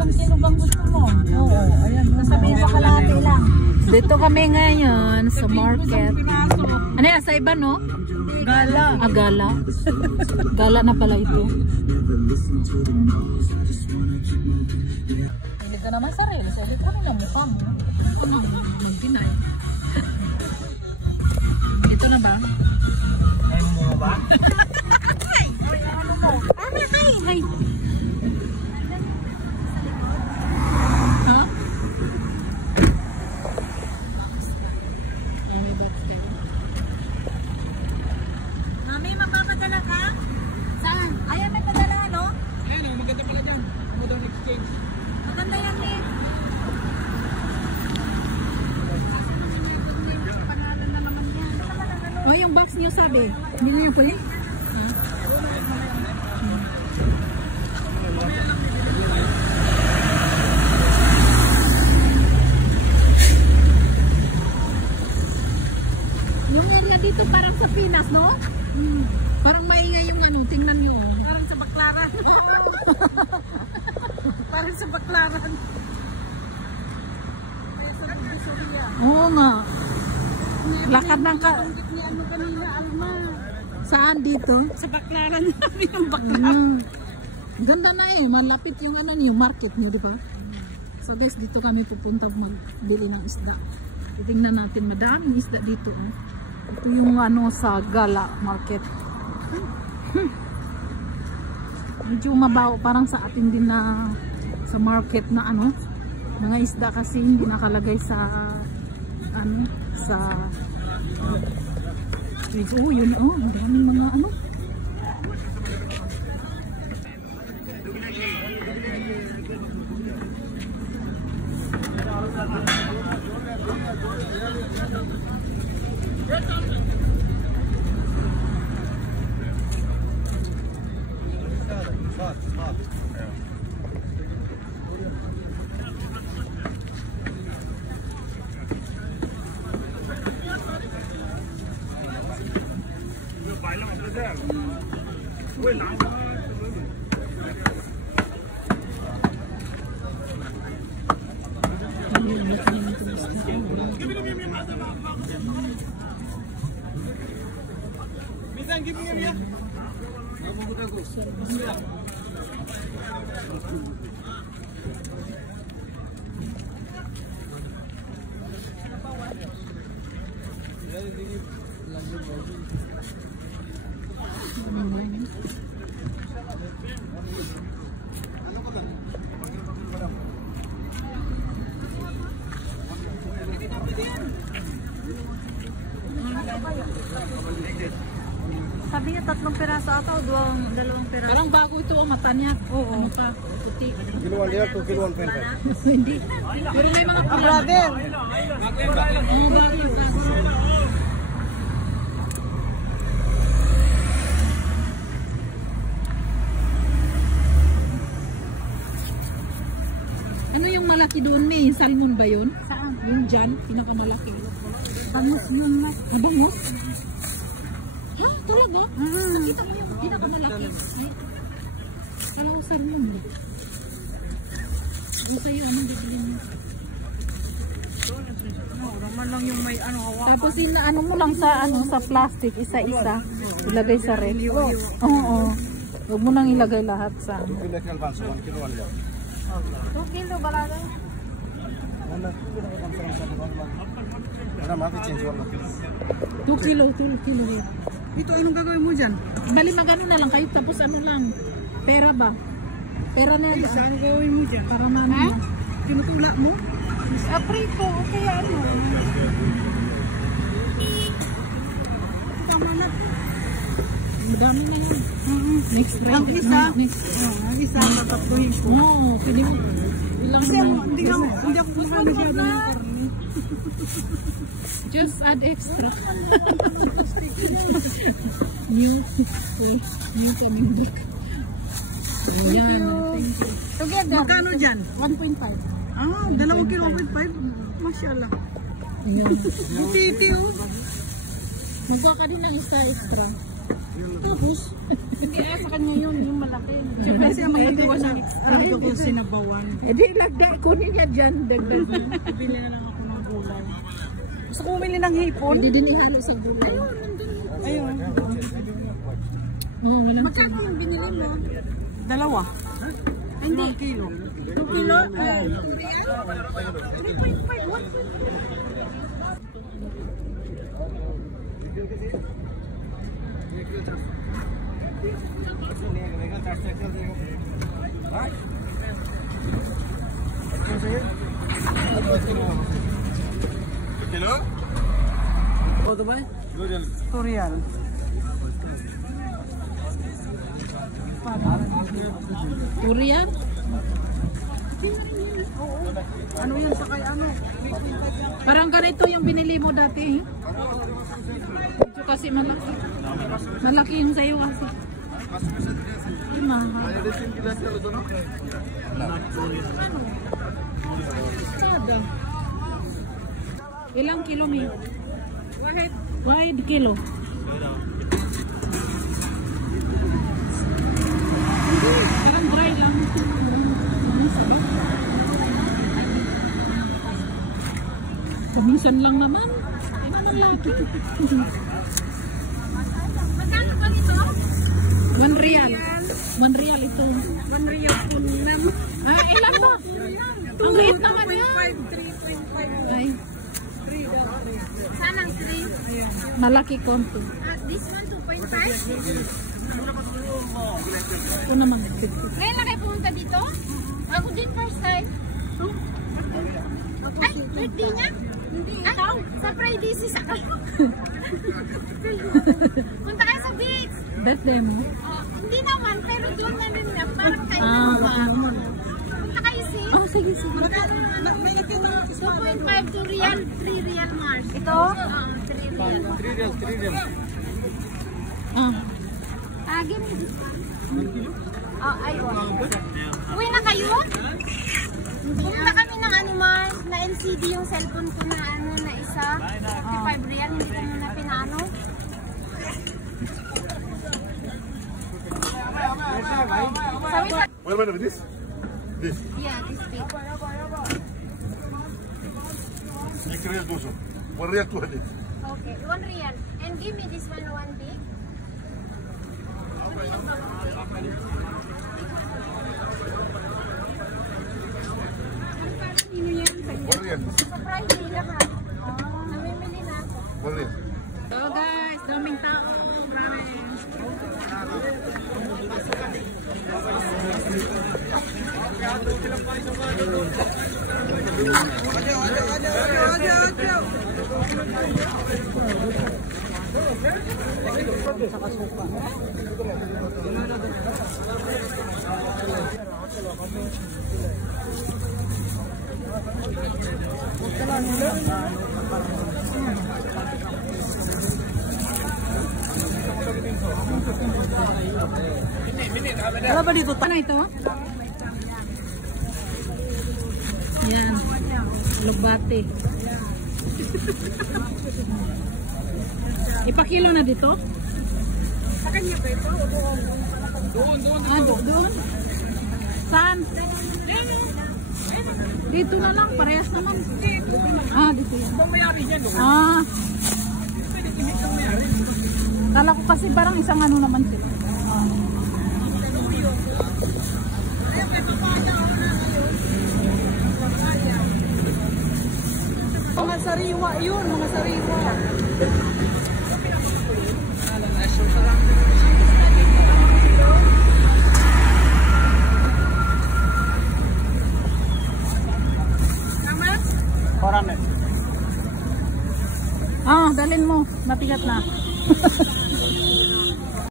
Ilang kilo bang gusto mo? Oo, ayan. Sasabihin mo kalahati lang. Dito kami ngayon sa market. Ano yan? Sa iba, no? Gala. Ah, gala. Gala na pala ito. Hindi ka naman sarili. Sarili ka rin ang mukha mo. Mag-pinay. Ito na ba? Ay mo ba? Ay. Ha? Mami, magpapadala ka? Saan? Ayan, may padala, no? Ayun o, maganda pala dyan. Modern exchange. Maganda yan eh. Pangalan na naman yan. Oh, yung box niyo sabi. Hindi niyo puli? Yung area dito parang sa Pinas, no? Parang maingay yung ano, tingnan niyo. Parang sa Baklaran. Parang sa Baklaran. Kaya sa Divisoria. Oo nga. Lakad ng ka... Ang ni ano kanina, Alma. Saan dito? Sa Baklaran namin yung Baklaran. Ganda na eh. Malapit yung ano niyo, market niyo, di ba? So guys, dito kami pupunta magbili ng isda. Tingnan natin, madaming isda dito. Oh. Ito yung ano sa Gala Market. Medyo mabaho, parang sa atin din na sa market na ano, mga isda kasi hindi nakalagay sa ano, sa oh, yun oh, maraming mga ano. Sabi niya 3 piraso ata o 2 piraso. Parang bago ito ang mata niya. Oo. Ano pa? Puti. Kiluan dia, 2 kiluan penta. Hindi. Pero may mga pula. Brother! Oo, bago. Ano yung malaki doon, May? Salmon ba yun? Saan? Yung dyan, pinakamalaki. Bangus yun na. Mabangos? Ha? Talaga? Nakita mo yung pinakamalaki. Kala ko salmon ba? Kung sa'yo, anong bibilin mo? Naman lang yung may ano hawak. Tapos ano mo lang sa ano sa plastic, isa-isa. Ilagay sa ref. Oo. Huwag mo nang ilagay lahat sa ano. 2 kilo balaga. Ada mafi change wala. 2 kilo. Ito anong gagawin mo dyan? Bali magano na lang kayo tapos ano lang. Pera ba? Pera na yan. Saan gagawin mo dyan? Para na Ha? Tinutula mo? Aprito, okay ano? Tama na. Madami na yan. Next round. Ang isa? Next. Ang isa, tatatluhin ko. Oo, pwede mo. Ilang Kasi naman. hindi ako kumakain masyado ng karne. Just add extra. New coming back. Ayan. Thank you. Together. Magkano dyan? 1.5. Ah, 2 kilo 1.5. Masyaallah. Ayan. Ang titi oh. Magkuha ka din ng isa extra. Hindi sa kanya yun, yung malaki. Kasi ang mga gawa ng Ito ko sinabawan. Eh di, lagda, kunin niya dyan, dagdag niya. Bili na lang ako ng gulay. Gusto ko bumili ng hipon. Hindi din ihalo sa gulay. Ayun. Magkano yung binili mo? Dalawa. Hindi. 2 kilo. 2 kilo? Kilo? Ito ba? Korean. Korea? Ano yan sa kay ano? Parang ganito yung binili mo dati eh. Medyo kasi malaki. Malaki yung sayo kasi. Ay, mahal. Sada. Ilang kilo mi? Wide kilo. Parang dry lang. Kuminsan lang naman. Ay naman lagi. Magkano ba nito? 1 real. 1 real ito. 1 real po naman. Ah, ilan ba? Ang liit naman yan. 3.5. Ay, Sanang 3. malaki konto. This one 2.5. Ito naman. Ngayon lang kayo pumunta dito? Ako din first time. Ay, birthday niya? Hindi, ikaw. Sa Friday si Saka. Punta kayo sa beach. Birthday mo? Hindi naman, pero doon na rin na. Parang kayo. Punta kayo si. Oh, sige, sige. 2.5 to real, 3 real Mars. Ito? 3 real. Ah, Give me this one. Ayun. Uwi na kayo? Pumunta kami ng Mars, na LCD yung cellphone ko na na isa. 55 real, hindi ko muna pinaano. Wait a minute, this. Yeah, this big. You can real also. 1 real 200. Okay, 1 real. And give me this one big. One real. Sa Friday lahat. Namimili na ako. 1 real. so guys, daming tao. Grabe. Wala ba dito? Ano ito? Yan. Lugbate. Ipakilo na dito? Sa kanya ba ito? Doon. Ah, doon. Saan? Dito na lang, parehas naman. Ah, dito yan. Ah. Kala ko kasi parang isang ano naman sila. Mga sariwa yun, mga sariwa. Ah, dalhin mo. Matigat na.